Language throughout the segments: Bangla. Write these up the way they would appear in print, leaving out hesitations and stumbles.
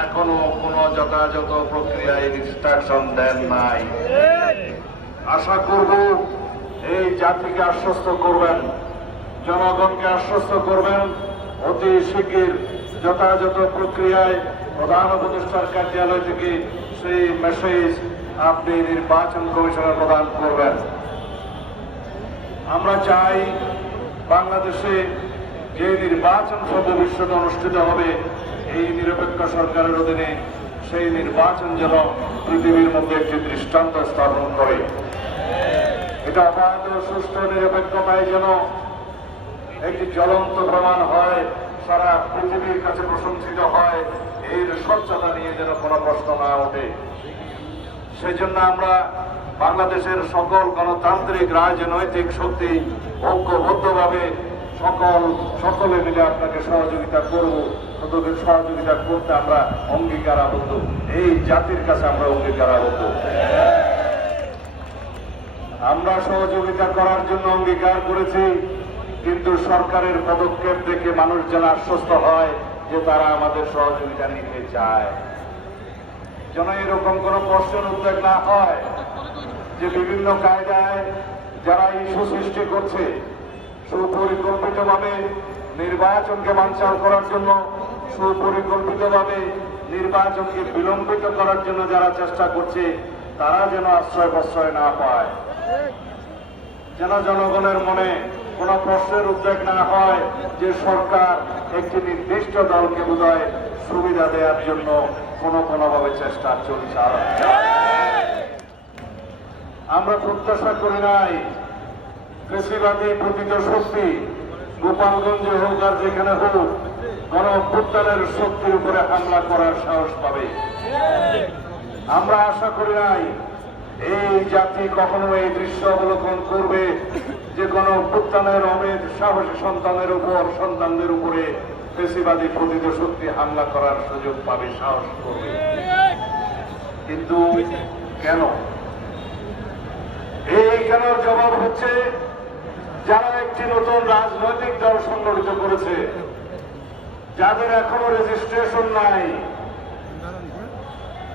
এখনো কোনো যথাযথ প্রক্রিয়ায় ইনস্ট্রাকশন দেন নাই। আশা করব এই জাতিকে আশ্বস্ত করবেন, জনগণকে আশ্বস্ত করবেন, অতি শিগগির যথাযথ প্রক্রিয়ায় প্রধান উপদেষ্টার কার্যালয় থেকে সেই মেসেজ আপনি নির্বাচন কমিশনে প্রদান করবেন। আমরা চাই বাংলাদেশে যে নির্বাচন সর্ববিশ্বতে অনুষ্ঠিত হবে এই নিরপেক্ষ সরকারের অধীনে, সেই নির্বাচন যেন পৃথিবীর মধ্যে একটি দৃষ্টান্ত স্থাপন করে। এটা অবাধ সুষ্ঠু নিরপেক্ষতায় যেন একটি জ্বলন্ত প্রমাণ হয়, সারা পৃথিবীর কাছে প্রশংসিত হয়, এর স্বচ্ছতা নিয়ে যেন কোনো প্রশ্ন না ওঠে। সেই জন্য আমরা বাংলাদেশের সকল গণতান্ত্রিক রাজনৈতিক শক্তি ঐক্যবদ্ধভাবে সকলে মিলে আপনাকে সহযোগিতা করব। তোদের সহযোগিতা করতে আমরা অঙ্গীকারাবদ্ধ, এই জাতির কাছে আমরা অঙ্গীকারাবদ্ধ। আমরা সহযোগিতা করার জন্য অঙ্গীকার করেছি, কিন্তু সরকারের পদক্ষেপ দেখে মানুষ যেন আশ্বস্ত হয় যে তারা আমাদের সহযোগিতা নিতে চায়, যেন এরকম কোনো প্রশ্নের উদ্বেগ না হয় যে বিভিন্ন কায়দায় যারা ইস্যু সৃষ্টি করছে, সুপরিকল্পিতভাবে নির্বাচনকে বানচাল করার জন্য, সুপরিকল্পিতভাবে নির্বাচনকে বিলম্বিত করার জন্য যারা চেষ্টা করছে, তারা যেন আশ্রয় প্রশ্রয় না পায়, যেন জনগণের মনে কোনো প্রশ্নের উদ্বেগ না হয় যে সরকার একটি নির্দিষ্ট দলকে বোধহয় সুবিধা দেওয়ার জন্য কোনোভাবে চেষ্টা চলছে। আমরা প্রত্যাশা করি নাই ফ্যাসিবাদী পতিত শক্তি গোপালগঞ্জে হোক আর যেখানে হোক গণ অভ্যুত্থানের শক্তির উপরে হামলা করার সাহস পাবে। আমরা আশা করি নাই এই জাতি কখনো এই দৃশ্য অবলোকন করবে যে গণ অভ্যুত্থানের অনেক সাহসী সন্তানদের উপরে ফ্যাসিবাদী পতিত শক্তি হামলা করার সুযোগ পাবে, সাহস করবে। কিন্তু কেন? এই কেন জবাব হচ্ছে যারা একটি নতুন রাজনৈতিক দল সংগঠিত করেছে, যাদের এখনো রেজিস্ট্রেশন নাই,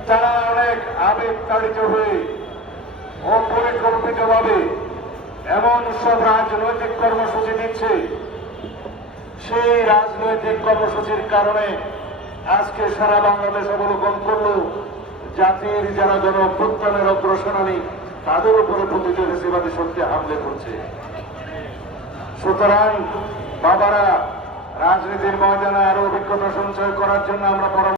তারা অনেক আবেগ তাড়িত হয়ে অপরিকল্পিতভাবে এমন সব রাজনৈতিক কর্মসূচি দিচ্ছে, সেই রাজনৈতিক কর্মসূচির কারণে আজকে সারা বাংলাদেশ অবলোকন করল জাতির যারা গণ অভ্যুত্থানের অগ্রসেনানী তাদের উপরে পতিত ফ্যাসিবাদী শক্তি হামলে করছে। সুতরাং বাবারা, রাজনীতির ময়দানে আরো অভিজ্ঞতা সঞ্চয় করার জন্য আমরা